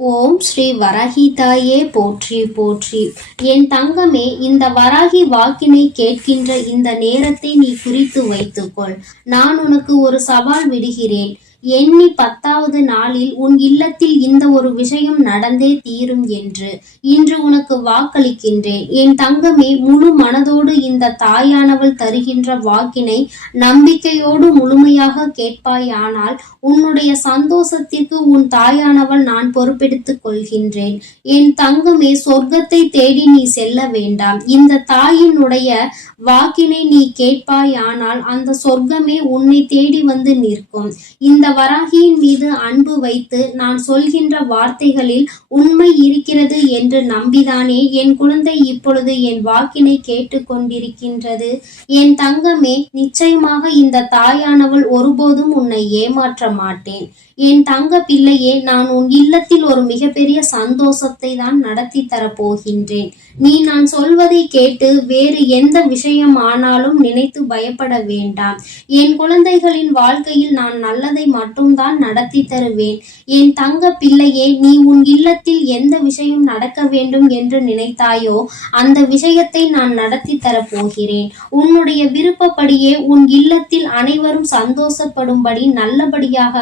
ஓம் ஸ்ரீ வராகி தாயே போற்றி போற்றி. என் தங்கமே, இந்த வராகி வாக்கினை கேட்கின்ற இந்த நேரத்தை நீ குறித்து வைத்துக்கொள். நான் உனக்கு ஒரு சவால் விடுகிறேன். எண்ணி 10வது நாளில் உன் இல்லத்தில் இந்த ஒரு விஷயம் நடந்தே தீரும் என்று இன்று உனக்கு வாக்களிக்கின்றேன். என் தங்கமே, முழு மனதோடு இந்த தாயானவள் தருகின்ற வாக்கினை நம்பிக்கையோடு முழுமையாக கேட்பாயானால் உன்னுடைய சந்தோஷத்திற்கு உன் தாயானவள் நான் பொறுப்பெடுத்துக் கொள்கின்றேன். என் தங்கமே, சொர்க்கத்தை தேடி நீ செல்ல வேண்டாம். இந்த தாயினுடைய வாக்கினை நீ கேட்பாயானால் அந்த சொர்க்கமே உன்னை தேடி வந்து நிற்கும். இந்த வராகியின் மீது அன்பு வைத்து நான் சொல்கின்ற வார்த்தைகளில் உண்மை இருக்கிறது என்று நம்பிதானே என் குழந்தை இப்பொழுது என் வாக்கினை கேட்டு கொண்டிருக்கின்றது. என் தங்கமே, நிச்சயமாக இந்த தாயானவள் ஒருபோதும் உன்னை ஏமாற்ற மாட்டேன். என் தங்க பிள்ளையே, நான் உன் இல்லத்தில் ஒரு மிகப்பெரிய சந்தோஷத்தை தான் நடத்தி தரப்போகின்றேன். நீ நான் சொல்வதை கேட்டு வேறு எந்த விஷயம் ஆனாலும் நினைத்து பயப்பட வேண்டாம். என் குழந்தைகளின் வாழ்க்கையில் நான் நல்லதை மட்டும்தான் நடத்தி தருவேன். என் தங்க பிள்ளையே, நீ உன் இல்லத்தில் எந்த விஷயம் நடக்க வேண்டும் என்று நினைத்தாயோ அந்த விஷயத்தை நான் நடத்தி தரப்போகிறேன். உன்னுடைய விருப்பப்படியே உன் இல்லத்தில் அனைவரும் சந்தோஷப்படும்படி நல்லபடியாக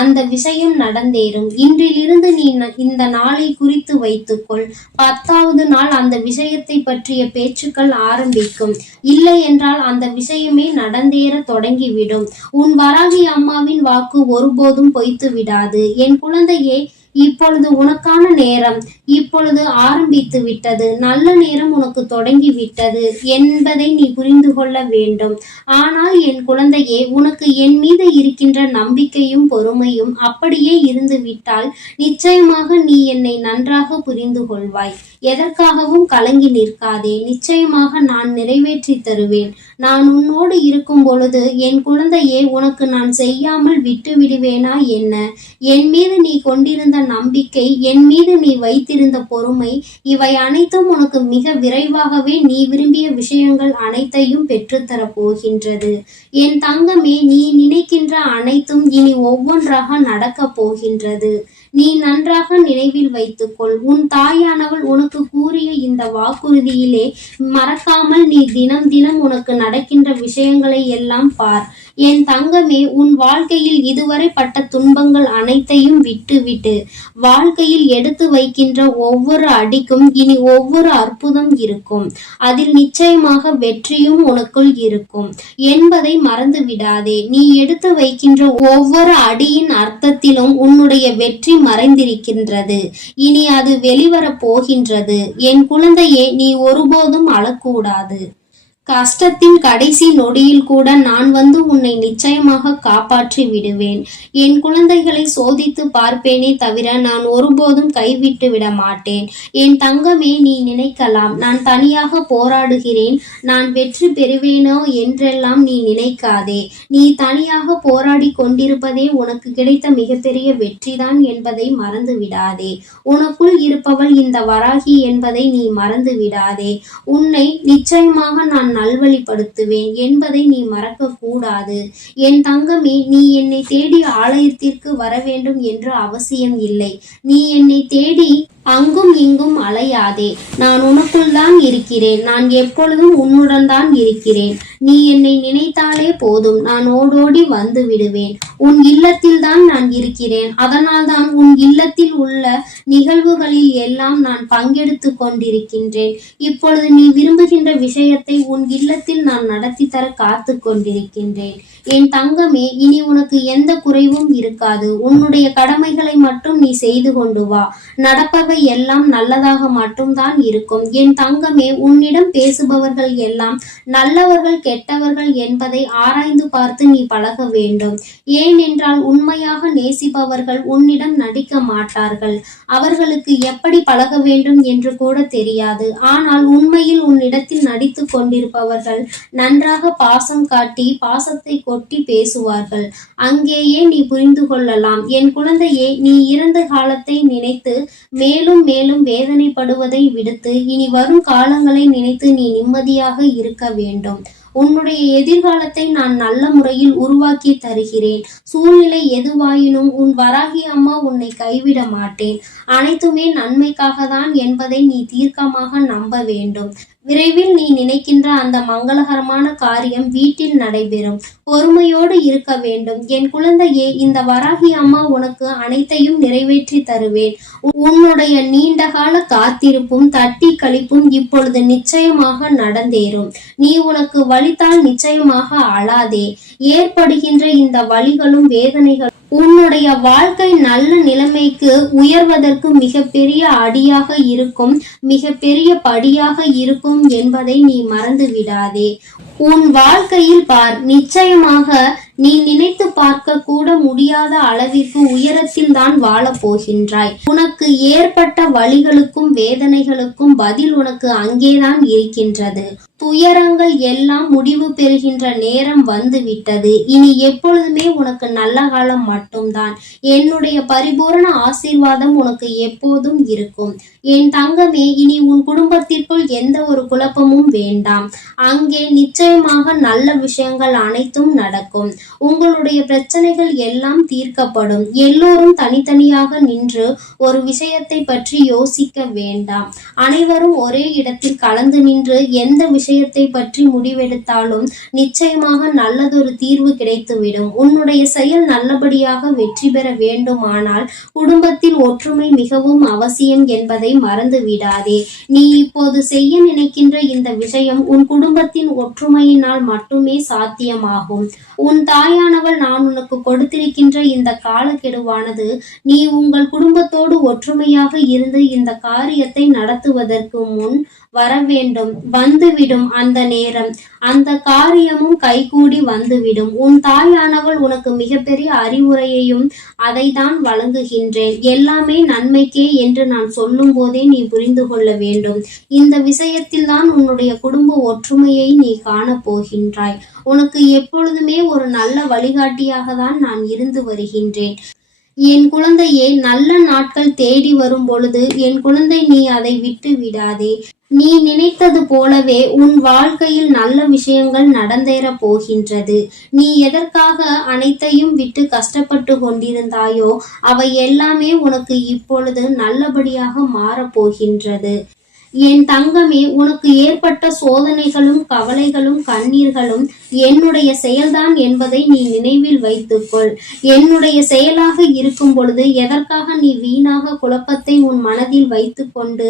அந்த விஷயம் நடந்தேறும். இன்றிலிருந்து நீ இந்த நாளை குறித்து வைத்துக்கொள். 10வது நாள் அந்த விஷயத்தை பற்றிய பேச்சுக்கள் ஆரம்பிக்கும். இல்லை என்றால் அந்த விஷயமே நடந்தேற தொடங்கிவிடும். உன் வராகி அம்மாவின் வாக்கு ஒருபோதும் பொய்த்து விடாது. என் குழந்தையே, இப்பொழுது உனக்கான நேரம் இப்பொழுது ஆரம்பித்து விட்டது. நல்ல நேரம் உனக்கு தொடங்கி விட்டது என்பதை நீ புரிந்து கொள்ள வேண்டும். ஆனால் என் குழந்தையே, உனக்கு என் மீது இருக்கின்ற நம்பிக்கையும் பொறுமையும் அப்படியே இருந்து விட்டால் நிச்சயமாக நீ என்னை நன்றாக புரிந்து கொள்வாய். எதற்காகவும் கலங்கி நிற்காதே. நிச்சயமாக நான் நிறைவேற்றி தருவேன். நான் உன்னோடு இருக்கும் பொழுது என் குழந்தையே, உனக்கு நான் செய்யாமல் விட்டு விடுவேனா என்ன? என் மீது நீ கொண்டிருந்த நம்பிக்கை, என் மீது நீ வைத்திருந்த பொறுமை, இவை அனைத்தும் உனக்கு மிக விரைவாகவே நீ விரும்பிய விஷயங்கள் அனைத்தையும் பெற்றுத்தர போகின்றது. என் தங்கமே, நீ நினைக்கின்ற அனைத்தும் இனி ஒவ்வொன்றாக நடக்க போகின்றது. நீ நன்றாக நினைவில் வைத்துக்கொள். உன் தாயானவள் உனக்கு கூறிய இந்த வாக்குறுதியிலே மறக்காமல் நீ தினம் தினம் உனக்கு நடக்கின்ற விஷயங்களை எல்லாம் பார். என் தங்கமே, உன் வாழ்க்கையில் இதுவரை பட்ட துன்பங்கள் அனைத்தையும் விட்டு வாழ்க்கையில் எடுத்து வைக்கின்ற ஒவ்வொரு அடிக்கும் இனி ஒவ்வொரு அற்புதம் இருக்கும். அதில் நிச்சயமாக வெற்றியும் உனக்குள் இருக்கும் என்பதை மறந்து விடாதே. நீ எடுத்து வைக்கின்ற ஒவ்வொரு அடியின் அர்த்தத்திலும் உன்னுடைய வெற்றி மறைந்திருக்கின்றது. இனி அது வெளிவரப் போகின்றது. என் குழந்தையே, நீ ஒருபோதும் அழக்கூடாது. கஷ்டத்தின் கடைசி நொடியில் கூட நான் வந்து உன்னை நிச்சயமாக காப்பாற்றி விடுவேன். என் குழந்தைகளை சோதித்து பார்ப்பேனே தவிர நான் ஒருபோதும் கைவிட்டு விட மாட்டேன். என் தங்கமே, நீ நினைக்கலாம் நான் தனியாக போராடுகிறேன், நான் வெற்றி பெறுவேனோ என்றெல்லாம் நீ நினைக்காதே. நீ தனியாக போராடி கொண்டிருப்பதே உனக்கு கிடைத்த மிகப்பெரிய வெற்றிதான் என்பதை மறந்து விடாதே. உனக்குள் இருப்பவள் இந்த வராகி என்பதை நீ மறந்து விடாதே. உன்னை நிச்சயமாக நான் நல்வழிப்படுத்துவேன் என்பதை நீ மறக்க கூடாது. என் தங்கமே, நீ என்னை தேடி ஆலயத்திற்கு வர வேண்டும் என்று அவசியம் இல்லை. நீ என்னை தேடி அங்கும் இங்கும் அலையாதே. நான் உனக்குள் தான் இருக்கிறேன். நான் எப்பொழுதும் உன்னுடன் தான் இருக்கிறேன். நீ என்னை நினைத்தாலே போதும், நான் ஓடோடி வந்து விடுவேன். உன் இல்லத்தில் தான் நான் இருக்கிறேன். அதனால் தான் உன் இல்லத்தில் உள்ள நிகழ்வுகளில் எல்லாம் நான் பங்கெடுத்து கொண்டிருக்கின்றேன். இப்பொழுது நீ விரும்புகின்ற விஷயத்தை உன் இல்லத்தில் நான் நடத்தி தர காத்து கொண்டிருக்கின்றேன். என் தங்கமே, இனி உனக்கு எந்த குறைவும் இருக்காது. உன்னுடைய கடமைகளை மட்டும் நீ செய்து கொண்டு வா. நடப்பவை எல்லாம் நல்லதாக மட்டும்தான் இருக்கும். என் தங்கமே, உன்னிடம் பேசுபவர்கள் எல்லாம் நல்லவர்கள் கெட்டவர்கள் என்பதை ஆராய்ந்து பார்த்து நீ பழக வேண்டும். ஏனென்றால் உண்மையாக நேசிப்பவர்கள் உன்னிடம் நடிக்க மாட்டார்கள். அவர்களுக்கு எப்படி பழக வேண்டும் என்று கூட தெரியாது. ஆனால் உண்மையில் உன்னிடத்தில் நடித்து கொண்டிருப்பவர்கள் நன்றாக பாசம் காட்டி பாசத்தை கொட்டி பேசுவார்கள். அங்கேயே நீ புரிந்து கொள்ளலாம். என் குழந்தையே, நீ இறந்த காலத்தை நினைத்து மேலும் மேலும் வேதனைப்படுவதை விடுத்து இனி வரும் காலங்களை நினைத்து நீ நிம்மதியாக இருக்க வேண்டும். உன்னுடைய எதிர்காலத்தை நான் நல்ல முறையில் உருவாக்கி தருகிறேன். சூழ்நிலை எதுவாயினும் உன் வராகி அம்மா உன்னை கைவிட மாட்டேன். அனைத்துமே நன்மைக்காக தான் என்பதை நீ தீர்க்கமாக நம்ப வேண்டும். விரைவில் நீ நினைக்கின்ற அந்த மங்களகரமான காரியம் வீட்டில் நடைபெறும். பொறுமையோடு இருக்க வேண்டும். என் குழந்தையே, இந்த வராகி அம்மா உனக்கு அனைத்தையும் நிறைவேற்றி தருவேன். உன்னுடைய நீண்டகால காத்திருப்பும் தட்டி கழிப்பும் இப்பொழுது நிச்சயமாக நடந்தேறும். நீ உனக்கு வலித்தால் நிச்சயமாக அழாதே. ஏற்படுகின்ற இந்த வலிகளும் வேதனைகளும் உன்னுடைய வாழ்க்கை நல்ல நிலைமைக்கு உயர்வதற்கு மிகப்பெரிய அடியாக இருக்கும், மிகப்பெரிய படியாக இருக்கும் என்பதை நீ மறந்து விடாதே. உன் வாழ்க்கையில் பார், நிச்சயமாக நீ நினைத்து பார்க்க கூட முடியாத அளவிற்கு உயரத்தில் தான் வாழப் போகின்றாய். உனக்கு ஏற்பட்ட வலிகளுக்கும் வேதனைகளுக்கும் பதில் உனக்கு அங்கேதான் இருக்கின்றது. துயரங்கள் எல்லாம் முடிவு பெறுகின்ற நேரம் வந்து விட்டது. இனி எப்பொழுதுமே உனக்கு நல்ல காலம் மட்டும்தான். என்னுடைய பரிபூரண ஆசீர்வாதம் உனக்கு எப்போதும் இருக்கும். என் தங்கமே, இனி உன் குடும்பத்திற்குள் எந்த ஒரு குழப்பமும் வேண்டாம். அங்கே நிச்சயமாக நல்ல விஷயங்கள் அனைத்தும் நடக்கும். உங்களுடைய பிரச்சனைகள் எல்லாம் தீர்க்கப்படும். எல்லோரும் தனித்தனியாக நின்று ஒரு விஷயத்தை பற்றி யோசிக்க வேண்டாம். அனைவரும் ஒரே இடத்தில் கலந்து நின்று எந்த விஷயத்தை பற்றி முடிவெடுத்தாலும் நிச்சயமாக நல்லதொரு தீர்வு கிடைத்துவிடும். உன்னுடைய செயல் நல்லபடியாக வெற்றி பெற வேண்டுமானால் குடும்பத்தில் ஒற்றுமை மிகவும் அவசியம் என்பதை மறந்து விடாதே. நீ இப்போது செய்ய நினைக்கின்ற இந்த விஷயம் உன் குடும்பத்தின் ஒற்றுமையினால் மட்டுமே சாத்தியமாகும். உன் தாயானவள் நான் உனக்கு கொடுத்திருக்கின்ற இந்த காலக்கெடுவானது நீ உங்கள் குடும்பத்தோடு ஒற்றுமையாக இருந்து இந்த காரியத்தை நடத்துவதற்கு முன் வர வேண்டும். வந்துவிடும் அந்த நேரம், அந்த காரியமும் கைகூடி வந்துவிடும். உன் தாயானவள் உனக்கு மிகப்பெரிய அறிவுரையையும் அதை தான் வழங்குகின்றேன். எல்லாமே நன்மைக்கே என்று நான் சொல்லும் போதே நீ புரிந்து கொள்ள வேண்டும். இந்த விஷயத்தில் தான் உன்னுடைய குடும்ப ஒற்றுமையை நீ காணப் போகின்றாய். உனக்கு எப்பொழுதுமே ஒரு நல்ல வழிகாட்டியாக தான் நான் இருந்து வருகின்றேன். என் குழந்தையே, நல்ல நாட்கள் தேடி வரும் பொழுது என் குழந்தை நீ அதை விட்டு விடாதே. நீ நினைத்தது போலவே உன் வாழ்க்கையில் நல்ல விஷயங்கள் நடந்தேற போகின்றது. நீ எதற்காக அனைத்தையும் விட்டு கஷ்டப்பட்டு கொண்டிருந்தாயோ அவை எல்லாமே உனக்கு இப்பொழுது நல்லபடியாக மாறப்போகின்றது. என் தங்கமே, உனக்கு ஏற்பட்ட சோதனைகளும் கவலைகளும் கண்ணீர்களும் என்னுடைய செயல்தான் என்பதை நீ நினைவில் வைத்துக்கொள். என்னுடைய செயலாக இருக்கும் பொழுது எதற்காக நீ வீணாக குழப்பத்தை உன் மனதில் வைத்து கொண்டு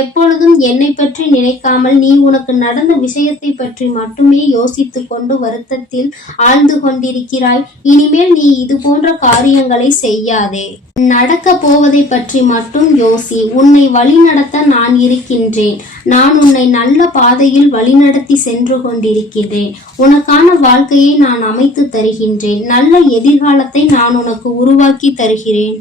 எப்பொழுதும் என்னை பற்றி நினைக்காமல் நீ உனக்கு நடந்த விஷயத்தை பற்றி மட்டுமே யோசித்து கொண்டு வருத்தத்தில் ஆழ்ந்து கொண்டிருக்கிறாய்? இனிமேல் நீ இது போன்ற காரியங்களை செய்யாதே. நடக்க போவதை பற்றி மட்டும் யோசி. உன்னை வழிநடத்த நான் இருக்கின்றேன். நான் உன்னை நல்ல பாதையில் வழிநடத்தி சென்று கொண்டிருக்கிறேன். உனக்கான வாழ்க்கையை நான் அமைத்து தருகின்றேன். நல்ல எதிர்காலத்தை நான் உனக்கு உருவாக்கி தருகிறேன்.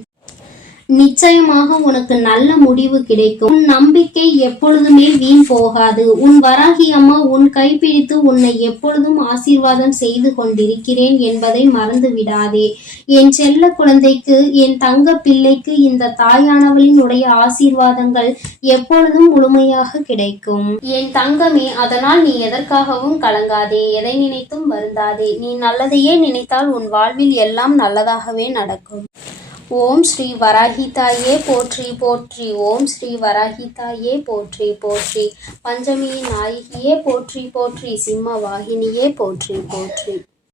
நிச்சயமாக உனக்கு நல்ல முடிவு கிடைக்கும். உன் நம்பிக்கை எப்பொழுதுமே வீண் போகாது. உன் வராகி அம்மா உன் கைப்பிடித்து உன்னை எப்பொழுதும் ஆசீர்வாதம் செய்து கொண்டிருக்கிறேன் என்பதை மறந்து விடாதே. என் செல்ல குழந்தைக்கு, என் தங்க பிள்ளைக்கு இந்த தாயானவளின் உடைய ஆசீர்வாதங்கள் எப்பொழுதும் முழுமையாக கிடைக்கும். என் தங்கமே, அதனால் நீ எதற்காகவும் கலங்காதே, எதை நினைத்தும் வருந்தாதே. நீ நல்லதையே நினைத்தால் உன் வாழ்வில் எல்லாம் நல்லதாகவே நடக்கும். ஓம் ஸ்ரீ வராகி தாயே போற்றி போற்றி. ஓம் ஸ்ரீ வராகி தாயே போற்றி போற்றி. பஞ்சமியின் நாயகியே போற்றி போற்றி. சிம்ம வாகினியே போற்றி போற்றி.